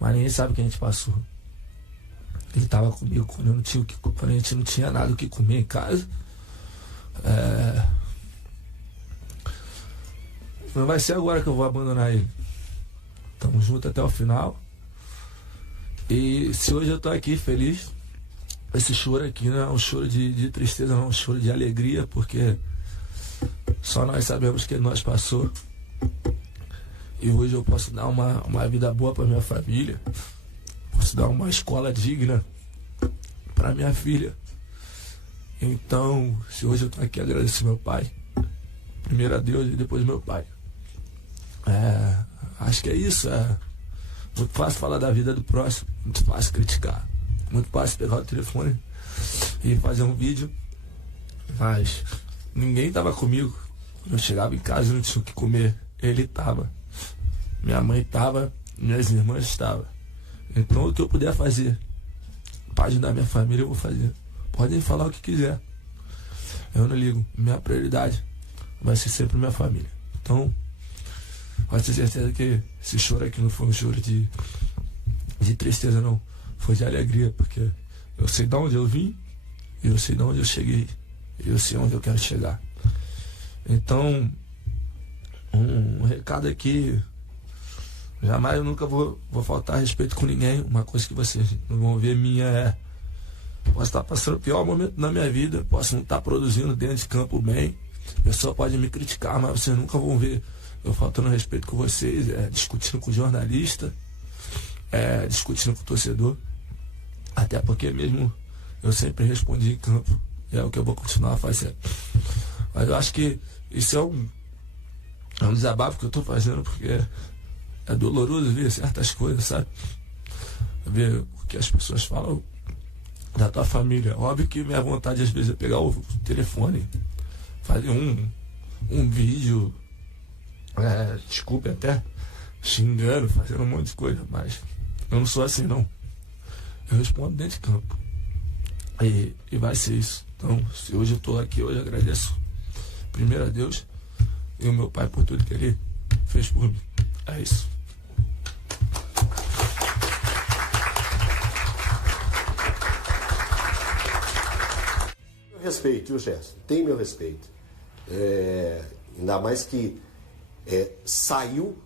mas ninguém sabe o que a gente passou. Ele tava comigo quando eu não tinha o que, quando a gente não tinha nada o que comer em casa. Não vai ser agora que eu vou abandonar ele. Tamo junto até o final. E se hoje eu tô aqui feliz, esse choro aqui não é um choro de tristeza, não é um choro de alegria, porque só nós sabemos que nós passou. E hoje eu posso dar uma vida boa para minha família, posso dar uma escola digna para minha filha. Então, se hoje eu tô aqui, agradeço meu pai, primeiro a Deus e depois meu pai. Acho que é isso. É muito fácil falar da vida do próximo, muito fácil criticar, muito fácil pegar o telefone e fazer um vídeo, mas ninguém tava comigo. Quando eu chegava em casa e não tinha o que comer, ele tava, minha mãe tava, minhas irmãs estavam. Então o que eu puder fazer para ajudar minha família eu vou fazer. Podem falar o que quiser, eu não ligo. Minha prioridade vai ser sempre minha família. Então pode ter certeza que esse choro aqui não foi um choro de tristeza, não. Foi de alegria, porque eu sei de onde eu vim, e eu sei de onde eu cheguei, e eu sei onde eu quero chegar. Então, um recado aqui, jamais eu nunca vou faltar respeito com ninguém. Uma coisa que vocês não vão ver minha posso estar passando o pior momento da minha vida, posso não estar produzindo dentro de campo bem, a pessoa pode me criticar, mas vocês nunca vão ver eu faltando respeito com vocês, discutindo com o jornalista, discutindo com o torcedor, até porque mesmo eu sempre respondi em campo, e é o que eu vou continuar fazendo. Mas eu acho que isso é um desabafo que eu estou fazendo, porque é doloroso ver certas coisas, sabe? Ver o que as pessoas falam da tua família. Óbvio que minha vontade às vezes é pegar o telefone, fazer um vídeo, desculpe até, xingando, fazendo um monte de coisa, mas eu não sou assim, não. Eu respondo dentro de campo. E vai ser isso. Então, se hoje eu estou aqui, hoje eu agradeço primeiro a Deus e o meu pai por tudo que ele fez por mim. É isso. Meu respeito, viu, Gerson? Tem meu respeito. Ainda mais que saiu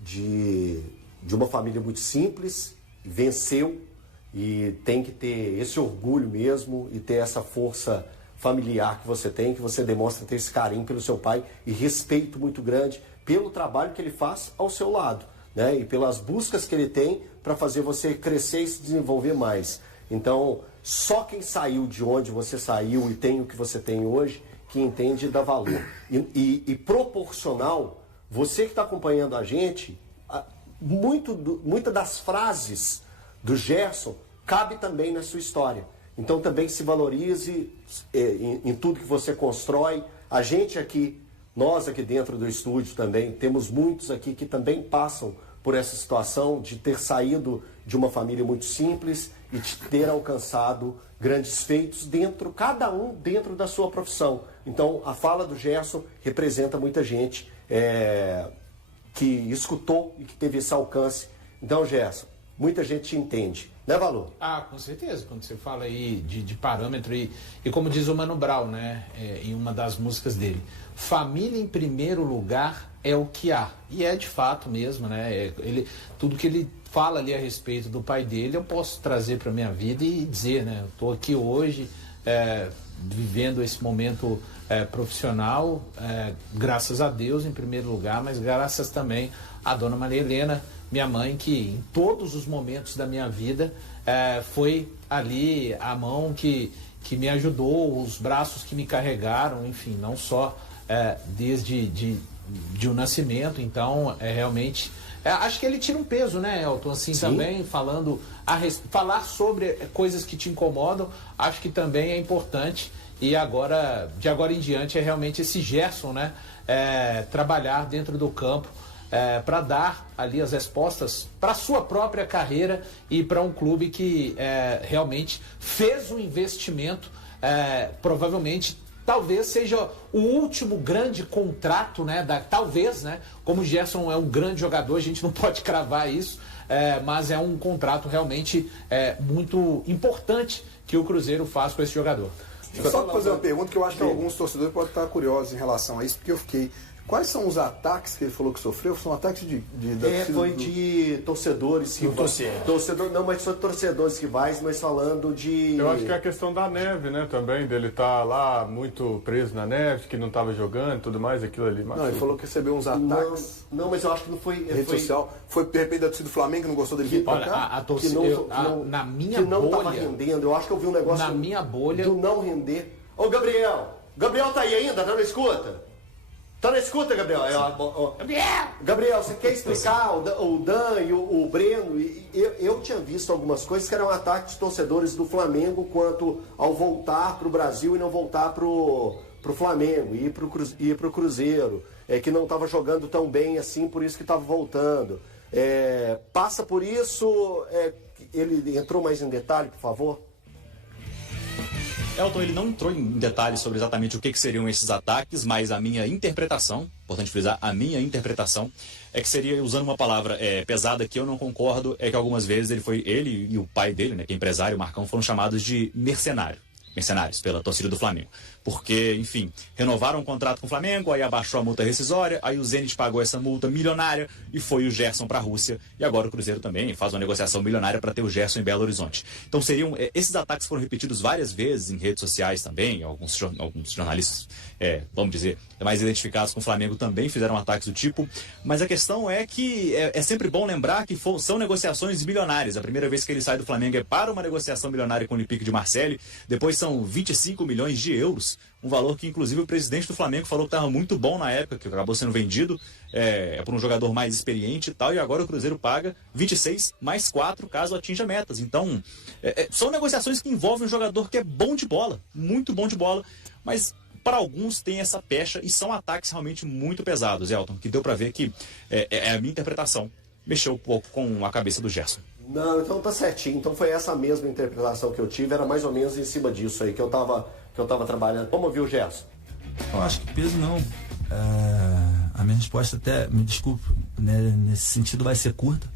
de uma família muito simples, venceu, e tem que ter esse orgulho mesmo e ter essa força familiar que você demonstra ter esse carinho pelo seu pai e respeito muito grande pelo trabalho que ele faz ao seu lado, né? E pelas buscas que ele tem para fazer você crescer e se desenvolver mais. Então, só quem saiu de onde você saiu e tem o que você tem hoje, que entende e dá valor. E proporcional, você que está acompanhando a gente, muitas das frases do Gerson cabe também na sua história. Então também se valorize em tudo que você constrói. A gente aqui, nós aqui dentro do estúdio também, temos muitos aqui que também passam por essa situação de ter saído de uma família muito simples e de ter alcançado grandes feitos cada um dentro da sua profissão. Então a fala do Gerson representa muita gente que escutou e que teve esse alcance. Então, Gerson, muita gente te entende, né, Valor? Com certeza, quando você fala aí de parâmetro e como diz o Mano Brown, né, em uma das músicas dele, família em primeiro lugar é o que há, e é de fato mesmo, né, tudo que ele fala ali a respeito do pai dele, eu posso trazer para minha vida e dizer, né, eu estou aqui hoje vivendo esse momento profissional, graças a Deus em primeiro lugar, mas graças também à dona Maria Helena, minha mãe, que em todos os momentos da minha vida foi ali a mão que me ajudou, os braços que me carregaram, enfim, não só desde o nascimento. Então, realmente, acho que ele tira um peso, né, Elton, assim, sim, também, falar sobre coisas que te incomodam, acho que também é importante. E de agora em diante é realmente esse Gerson, né, trabalhar dentro do campo, para dar ali as respostas para a sua própria carreira e para um clube que realmente fez um investimento, provavelmente, talvez seja o último grande contrato, né, talvez, né, como o Gerson é um grande jogador, a gente não pode cravar isso, mas é um contrato realmente muito importante que o Cruzeiro faz com esse jogador. Só para fazer uma pergunta que eu acho que alguns torcedores podem estar curiosos em relação a isso, porque eu fiquei... Quais são os ataques que ele falou que sofreu? São ataques de torcedores que não, mas são torcedores rivais, mas falando de... Eu acho que é a questão da neve, né, também, dele estar lá muito preso na neve, que não estava jogando e tudo mais, aquilo ali. Não, ele falou que recebeu uns ataques. Não, mas eu acho que não foi... Rede social. Foi, de repente, da torcida do Flamengo que não gostou dele vir pra cá? A torcida, na minha bolha... Que não estava rendendo. Eu acho que eu vi um negócio... Na minha bolha... Do não render. Ô, Gabriel! Gabriel tá aí ainda? Tá na escuta? Tá na escuta, Gabriel? Gabriel, você quer explicar o Dan e o Breno? Eu tinha visto algumas coisas que eram ataques de torcedores do Flamengo quanto ao voltar para o Brasil e não voltar para o Flamengo, ir para o Cruzeiro, que não estava jogando tão bem assim, por isso que estava voltando. Passa por isso, ele entrou mais em detalhe, por favor? Elton, ele não entrou em detalhes sobre exatamente o que seriam esses ataques, mas a minha interpretação, importante frisar, a minha interpretação é que seria, usando uma palavra pesada que eu não concordo, é que algumas vezes ele e o pai dele, né, que é empresário, o Marcão, foram chamados de mercenários pela torcida do Flamengo. Porque, enfim, renovaram o contrato com o Flamengo, aí abaixou a multa rescisória, aí o Zenit pagou essa multa milionária e foi o Gerson para a Rússia. E agora o Cruzeiro também faz uma negociação milionária para ter o Gerson em Belo Horizonte. Então esses ataques foram repetidos várias vezes em redes sociais também, alguns jornalistas, vamos dizer, mais identificados com o Flamengo também fizeram ataques do tipo, mas a questão é que é sempre bom lembrar que são negociações milionárias. A primeira vez que ele sai do Flamengo é para uma negociação milionária com o Olympique de Marseille, depois são 25 milhões de euros, um valor que inclusive o presidente do Flamengo falou que estava muito bom na época, que acabou sendo vendido por um jogador mais experiente e tal, e agora o Cruzeiro paga 26 mais 4 caso atinja metas. Então, são negociações que envolvem um jogador que é bom de bola, muito bom de bola, mas para alguns tem essa pecha e são ataques realmente muito pesados, Elton, que deu para ver que a minha interpretação mexeu um pouco com a cabeça do Gerson. Não, então tá certinho. Então foi essa mesma interpretação que eu tive, era mais ou menos em cima disso aí que eu tava trabalhando. Vamos ouvir o Gerson? Eu acho que peso não. A minha resposta até, me desculpe, né, nesse sentido vai ser curta,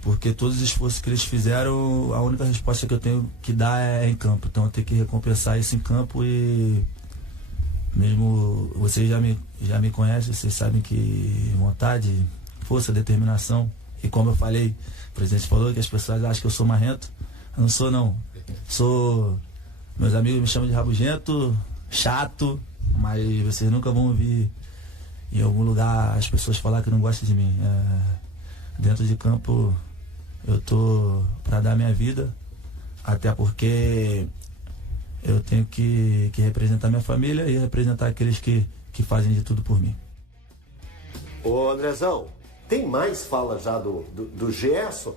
porque todos os esforços que eles fizeram, a única resposta que eu tenho que dar é em campo. Então eu tenho que recompensar isso em campo e mesmo vocês já me conhecem, vocês sabem que vontade, força, determinação, e como eu falei, o presidente falou que as pessoas acham que eu sou marrento. Eu não sou, não. Meus amigos me chamam de rabugento, chato, mas vocês nunca vão ouvir em algum lugar as pessoas falar que não gostam de mim. Dentro de campo eu tô para dar minha vida, até porque eu tenho que representar minha família e representar aqueles que fazem de tudo por mim. Ô Andrezão, tem mais fala já do Gerson?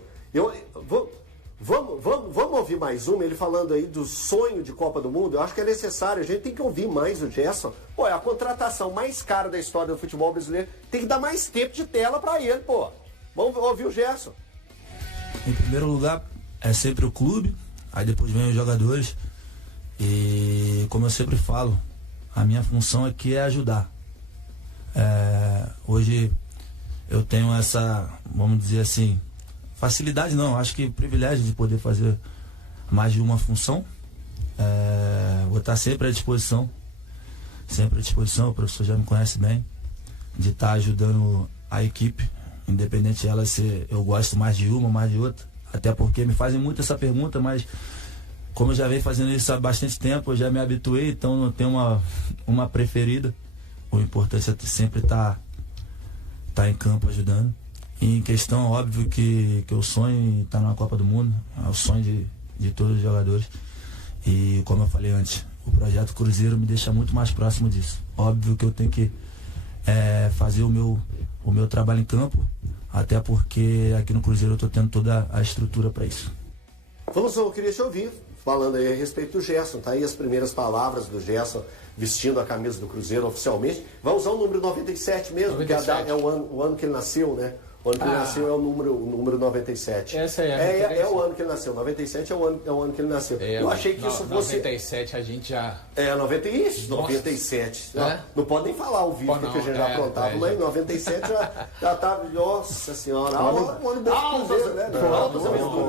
Vamos ouvir mais uma, ele falando aí do sonho de Copa do Mundo. Eu acho que é necessário, a gente tem que ouvir mais o Gerson. É a contratação mais cara da história do futebol brasileiro. Tem que dar mais tempo de tela para ele, pô. Vamos ouvir o Gerson. Em primeiro lugar, é sempre o clube, aí depois vem os jogadores. E como eu sempre falo, a minha função aqui é ajudar. Hoje eu tenho essa, vamos dizer assim, facilidade não, acho que privilégio de poder fazer mais de uma função. Vou estar sempre à disposição, o professor já me conhece bem, de estar ajudando a equipe, independente de ela ser, eu gosto mais de uma, mais de outra, até porque me fazem muito essa pergunta, mas como eu já venho fazendo isso há bastante tempo, eu já me habituei, então não tenho uma preferida. O importante é sempre estar em campo ajudando. E em questão, óbvio que o sonho em estar numa Copa do Mundo, é o sonho de todos os jogadores. E como eu falei antes, o projeto Cruzeiro me deixa muito mais próximo disso. Óbvio que eu tenho que fazer o meu trabalho em campo, até porque aqui no Cruzeiro eu estou tendo toda a estrutura para isso. Eu queria te ouvir, falando aí a respeito do Gerson. Tá aí as primeiras palavras do Gerson vestindo a camisa do Cruzeiro oficialmente. Vai usar o número 97 mesmo, 97. Que é o ano que ele nasceu, né? O ano que ele nasceu é o número 97. Essa é o ano que ele nasceu. 97 é o ano que ele nasceu. Eu achei que isso fosse... 97 a gente já... 97. Não pode nem falar o vídeo que a gente já aprontava, mas 97 já tava... Nossa Senhora. Um ano bom pro Cruzeiro, né?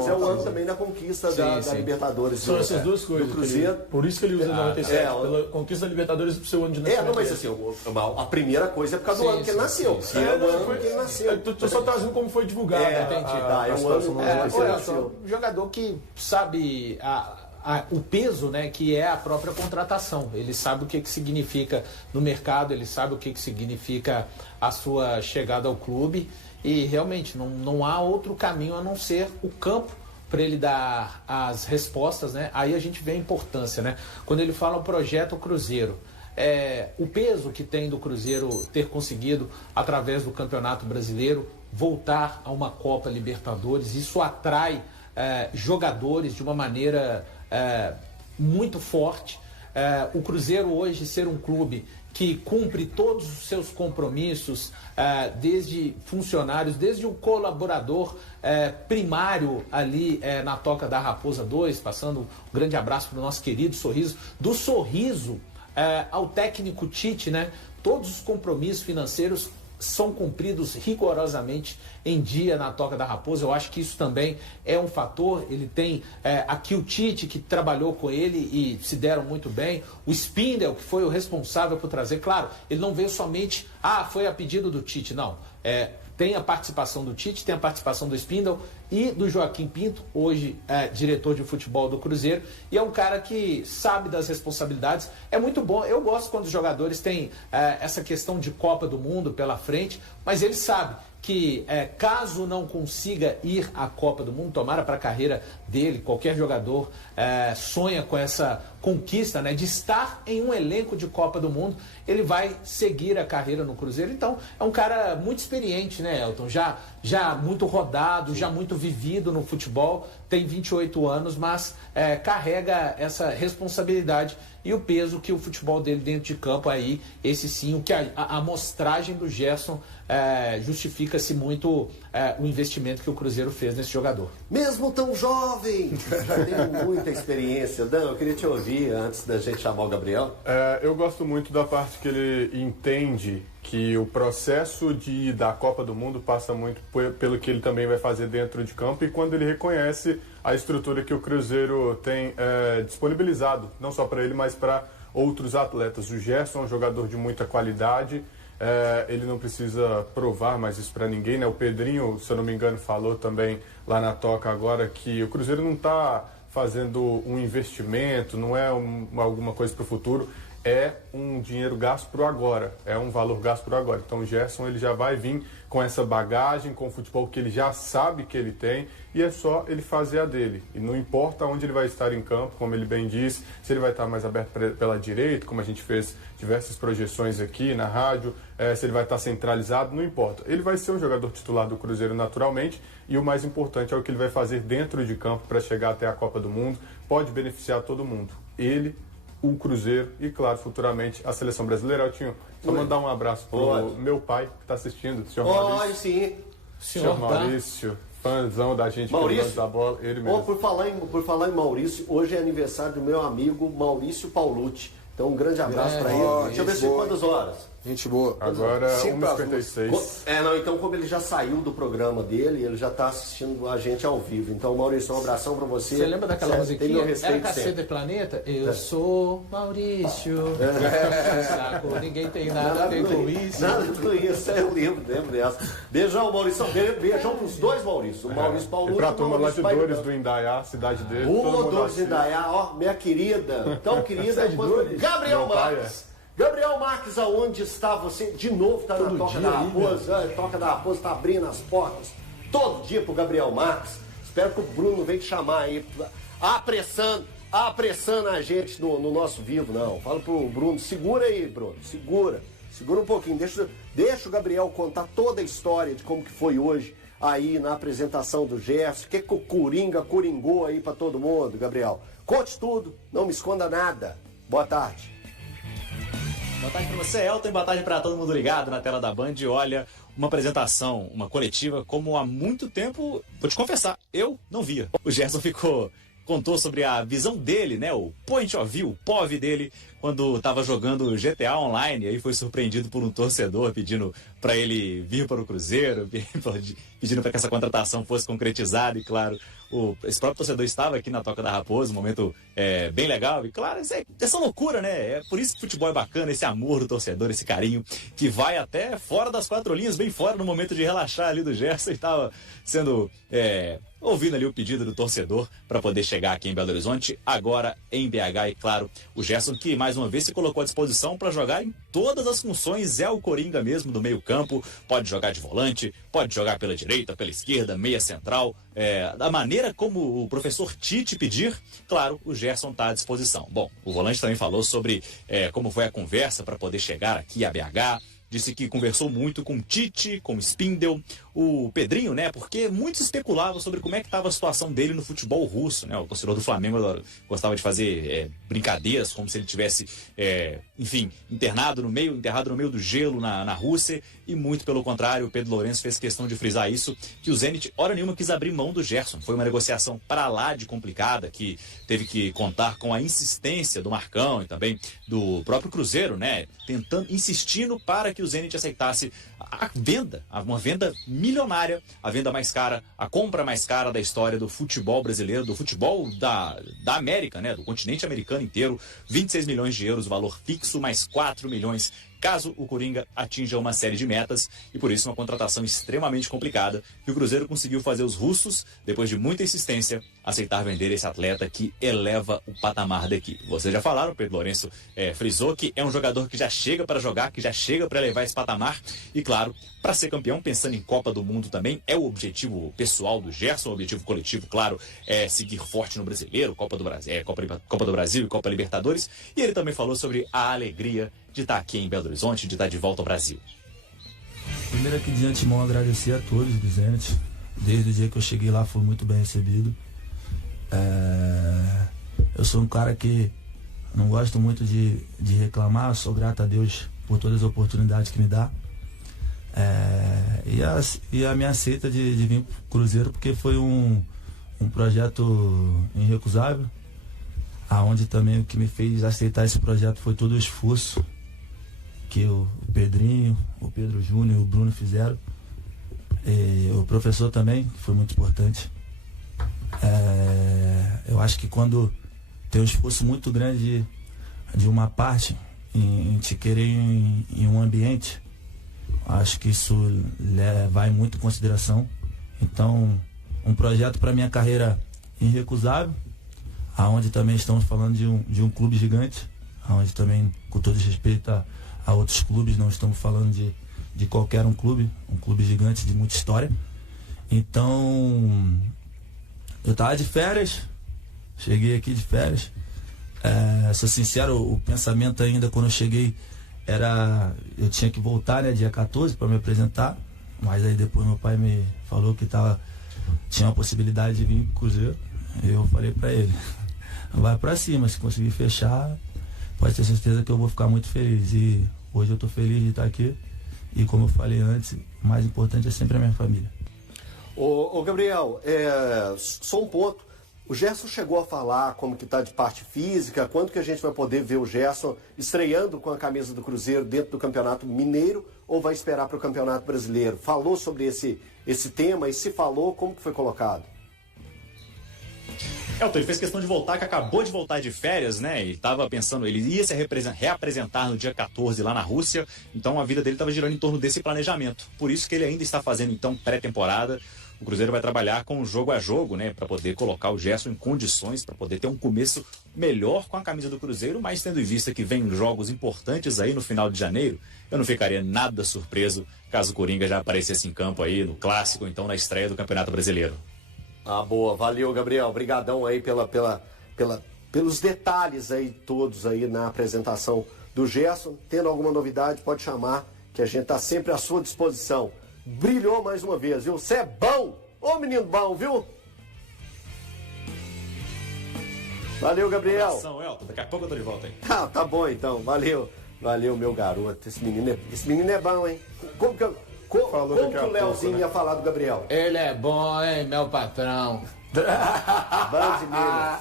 É o ano também da conquista da Libertadores. São essas duas coisas. Cruzeiro. Por isso que ele usa 97. Pela conquista da Libertadores pro seu ano de nascimento. Mas assim, a primeira coisa é por causa do ano que ele nasceu. O ano que ele nasceu. Tô só trazendo como foi divulgado. Olha só, um jogador que sabe o peso, né, que é a própria contratação. Ele sabe o que significa no mercado, ele sabe o que significa a sua chegada ao clube e realmente não há outro caminho a não ser o campo para ele dar as respostas, né? Aí a gente vê a importância, né? Quando ele fala o projeto Cruzeiro, o peso que tem do Cruzeiro ter conseguido, através do Campeonato Brasileiro, voltar a uma Copa Libertadores, isso atrai jogadores de uma maneira muito forte. O Cruzeiro hoje ser um clube que cumpre todos os seus compromissos, desde funcionários, desde o colaborador primário ali na Toca da Raposa 2, passando um grande abraço para o nosso querido Sorriso, do Sorriso ao técnico Tite, né? Todos os compromissos financeiros são cumpridos rigorosamente em dia na Toca da Raposa. Eu acho que isso também é um fator. Ele tem aqui o Tite, que trabalhou com ele e se deram muito bem. O Spindel, que foi o responsável por trazer. Claro, ele não veio somente, foi a pedido do Tite, não. Tem a participação do Tite, tem a participação do Spindel e do Joaquim Pinto, hoje diretor de futebol do Cruzeiro, e é um cara que sabe das responsabilidades. É muito bom, eu gosto quando os jogadores têm essa questão de Copa do Mundo pela frente, mas ele sabe que caso não consiga ir à Copa do Mundo, tomara para a carreira dele, qualquer jogador sonha com essa conquista, né, de estar em um elenco de Copa do Mundo, ele vai seguir a carreira no Cruzeiro. Então é um cara muito experiente, né, Elton? Já muito rodado, já muito vivido no futebol, tem 28 anos, mas carrega essa responsabilidade e o peso que o futebol dele dentro de campo aí, esse sim, o que a amostragem do Gerson justifica-se muito o investimento que o Cruzeiro fez nesse jogador. Mesmo tão jovem, já tem muita experiência. Dan, eu queria te ouvir antes da gente chamar o Gabriel. Eu gosto muito da parte que ele entende que o processo da Copa do Mundo passa muito pelo que ele também vai fazer dentro de campo, e quando ele reconhece a estrutura que o Cruzeiro tem disponibilizado, não só para ele, mas para outros atletas. O Gerson é um jogador de muita qualidade, ele não precisa provar mais isso para ninguém, né? O Pedrinho, se eu não me engano, falou também lá na Toca agora que o Cruzeiro não está fazendo um investimento, não é alguma coisa para o futuro, é um dinheiro gasto para o agora, é um valor gasto para o agora. Então o Gerson, ele já vai vir com essa bagagem, com o futebol que ele já sabe que ele tem, e é só ele fazer a dele. E não importa onde ele vai estar em campo, como ele bem disse, se ele vai estar mais aberto pela direita, como a gente fez diversas projeções aqui na rádio, se ele vai estar centralizado, não importa. Ele vai ser um jogador titular do Cruzeiro naturalmente, e o mais importante é o que ele vai fazer dentro de campo para chegar até a Copa do Mundo. Pode beneficiar todo mundo. Ele, o Cruzeiro e, claro, futuramente a Seleção Brasileira. Eltinho, só mandar um abraço pro meu pai que está assistindo, o senhor Maurício. Sim. Senhor Maurício, fãzão da gente, Maurício da bola, ele mesmo. Por falar em Maurício, hoje é aniversário do meu amigo Maurício Paulucci. Então um grande abraço para ele. Deixa eu ver se quantas horas. Gente boa. Agora 1h56. Então como ele já saiu do programa dele, ele já está assistindo a gente ao vivo. Então, Maurício, um abração para você. Você lembra daquela musiquinha? Era Cacete sempre. Planeta? Eu sou Maurício. Saco, ninguém tem nada a ver com isso. Nada com isso, eu lembro dessa. Beijão, Maurício. Beijão pros dois, Maurício. O Maurício Paulo e pra turma lá de Dores do Indaiá, cidade dele. Dores do Indaiá, ó, minha querida. Tão querida. Gabriel Marques. Gabriel Marques, aonde está você? De novo está na Toca da Raposa. A Toca da Raposa está abrindo as portas todo dia pro Gabriel Marques. Espero que o Bruno venha te chamar aí, apressando a gente no nosso vivo. Não, fala pro Bruno, segura aí, Bruno, segura um pouquinho. Deixa o Gabriel contar toda a história de como que foi hoje aí na apresentação do Gerson. O que o Coringa coringou aí para todo mundo, Gabriel? Conte tudo, não me esconda nada. Boa tarde. Boa tarde para você, Elton, e boa tarde para todo mundo ligado na tela da Band. Olha, uma apresentação, uma coletiva, como há muito tempo, vou te confessar, eu não via. O Gerson contou sobre a visão dele, né, o point of view, o POV dele, quando estava jogando GTA Online, aí foi surpreendido por um torcedor pedindo para ele vir para o Cruzeiro, pedindo para que essa contratação fosse concretizada, e claro, esse próprio torcedor estava aqui na Toca da Raposa, um momento bem legal, e claro, essa loucura, né, é por isso que o futebol é bacana, esse amor do torcedor, esse carinho, que vai até fora das quatro linhas, bem fora no momento de relaxar ali do Gerson, e estava sendo... ouvindo ali o pedido do torcedor para poder chegar aqui em Belo Horizonte, agora em BH, e claro, o Gerson que mais uma vez se colocou à disposição para jogar em todas as funções, é o Coringa mesmo do meio campo, pode jogar de volante, pode jogar pela direita, pela esquerda, meia central, da maneira como o professor Tite pedir, claro, o Gerson está à disposição. Bom, o volante também falou sobre como foi a conversa para poder chegar aqui a BH, disse que conversou muito com Tite, com Spindel, o Pedrinho, né? Porque muitos especulavam sobre como é que estava a situação dele no futebol russo, né? O torcedor do Flamengo gostava de fazer brincadeiras, como se ele tivesse, enfim, enterrado no meio do gelo na Rússia, e muito pelo contrário, o Pedro Lourenço fez questão de frisar isso, que o Zenit, hora nenhuma, quis abrir mão do Gerson. Foi uma negociação para lá de complicada, que teve que contar com a insistência do Marcão e também do próprio Cruzeiro, né? Insistindo para que o Zenit aceitasse a venda, uma venda milionária, a venda mais cara, a compra mais cara da história do futebol brasileiro, do futebol da América, né, do continente americano inteiro, 26 milhões de euros, valor fixo, mais 4 milhões caso o Coringa atinja uma série de metas, e por isso uma contratação extremamente complicada, que o Cruzeiro conseguiu fazer os russos, depois de muita insistência, aceitar vender esse atleta que eleva o patamar da equipe. Vocês já falaram, o Pedro Lourenço frisou que é um jogador que já chega para jogar, que já chega para elevar esse patamar, e claro, para ser campeão, pensando em Copa do Mundo também, é o objetivo pessoal do Gerson, o objetivo coletivo, claro, é seguir forte no Brasileiro, Copa do Brasil e Copa Libertadores, e ele também falou sobre a alegria de estar aqui em Belo Horizonte, de estar de volta ao Brasil. Primeiro aqui de antemão agradecer a todos do Zenit. Desde o dia que eu cheguei lá fui muito bem recebido. Eu sou um cara que não gosto muito de reclamar, sou grato a Deus por todas as oportunidades que me dá. E a minha aceita de vir pro Cruzeiro, porque foi um projeto irrecusável, aonde também o que me fez aceitar esse projeto foi todo o esforço que o Pedrinho, o Pedro Júnior e o Bruno fizeram. E o professor também, que foi muito importante. Eu acho que quando tem um esforço muito grande de uma parte em te querer em um ambiente, acho que isso vai muito em consideração. Então, um projeto para minha carreira irrecusável, aonde também estamos falando de um clube gigante, aonde também, com todo respeito a outros clubes, não estamos falando de qualquer um clube gigante de muita história. Então, eu estava de férias, cheguei aqui de férias. Sou sincero, o pensamento ainda quando eu cheguei eu tinha que voltar, né, dia 14 para me apresentar, mas aí depois meu pai me falou que tinha uma possibilidade de vir pro Cruzeiro. Eu falei para ele, vai para cima, se conseguir fechar, pode ter certeza que eu vou ficar muito feliz. E hoje eu estou feliz de estar aqui, e como eu falei antes, o mais importante é sempre a minha família. Ô Gabriel, só um ponto. O Gerson chegou a falar como que está de parte física, quando que a gente vai poder ver o Gerson estreando com a camisa do Cruzeiro dentro do Campeonato Mineiro, ou vai esperar para o Campeonato Brasileiro? Falou sobre esse tema, e se falou, como que foi colocado? Elton, ele fez questão de voltar, que acabou de voltar de férias, né? E estava pensando, ele ia se reapresentar no dia 14 lá na Rússia, então a vida dele estava girando em torno desse planejamento. Por isso que ele ainda está fazendo, então, pré-temporada. O Cruzeiro vai trabalhar com jogo a jogo, né? Para poder colocar o Gerson em condições, para poder ter um começo melhor com a camisa do Cruzeiro, mas tendo em vista que vem jogos importantes aí no final de janeiro, eu não ficaria nada surpreso caso o Coringa já aparecesse em campo aí no Clássico, então na estreia do Campeonato Brasileiro. Boa, valeu, Gabriel, obrigadão aí pelos detalhes aí todos aí na apresentação do Gerson. Tendo alguma novidade, pode chamar, que a gente tá sempre à sua disposição. Brilhou mais uma vez, viu? Você é bom! Ô menino bom, viu? Valeu, Gabriel. Abração, Elton. Daqui a pouco eu tô de volta aí. Tá bom então, valeu. Valeu, meu garoto. Esse menino é bom, hein? falou Como daqui que a o Leozinho pouco, né? ia falar do Gabriel? Ele é bom, hein, meu patrão. Band Minas.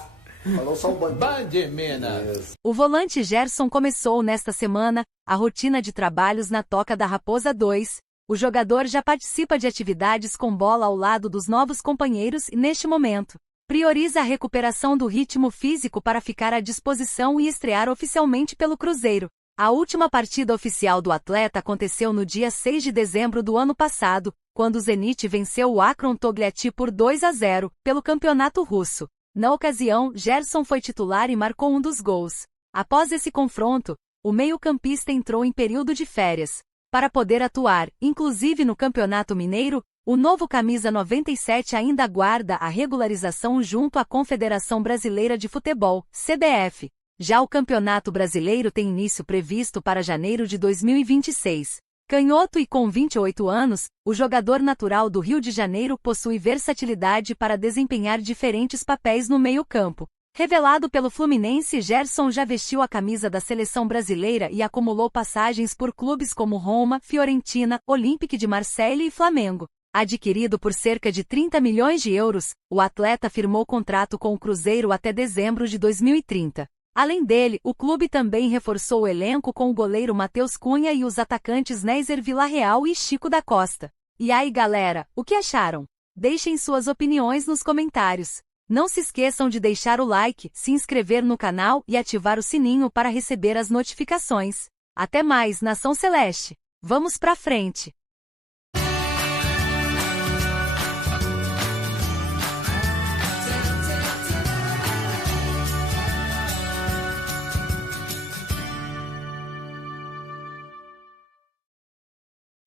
Falou só o Band. Band Minas. O volante Gerson começou nesta semana a rotina de trabalhos na Toca da Raposa 2. O jogador já participa de atividades com bola ao lado dos novos companheiros e, neste momento, prioriza a recuperação do ritmo físico para ficar à disposição e estrear oficialmente pelo Cruzeiro. A última partida oficial do atleta aconteceu no dia 6 de dezembro do ano passado, quando o Zenit venceu o Akron Togliatti por 2-0, pelo Campeonato Russo. Na ocasião, Gerson foi titular e marcou um dos gols. Após esse confronto, o meio-campista entrou em período de férias. Para poder atuar, inclusive no Campeonato Mineiro, o novo camisa 97 ainda aguarda a regularização junto à Confederação Brasileira de Futebol, CBF. Já o Campeonato Brasileiro tem início previsto para janeiro de 2026. Canhoto e com 28 anos, o jogador natural do Rio de Janeiro possui versatilidade para desempenhar diferentes papéis no meio-campo. Revelado pelo Fluminense, Gerson já vestiu a camisa da seleção brasileira e acumulou passagens por clubes como Roma, Fiorentina, Olympique de Marseille e Flamengo. Adquirido por cerca de 30 milhões de euros, o atleta firmou contrato com o Cruzeiro até dezembro de 2030. Além dele, o clube também reforçou o elenco com o goleiro Matheus Cunha e os atacantes Nézer Villarreal e Chico da Costa. E aí, galera, o que acharam? Deixem suas opiniões nos comentários. Não se esqueçam de deixar o like, se inscrever no canal e ativar o sininho para receber as notificações. Até mais, Nação Celeste! Vamos pra frente!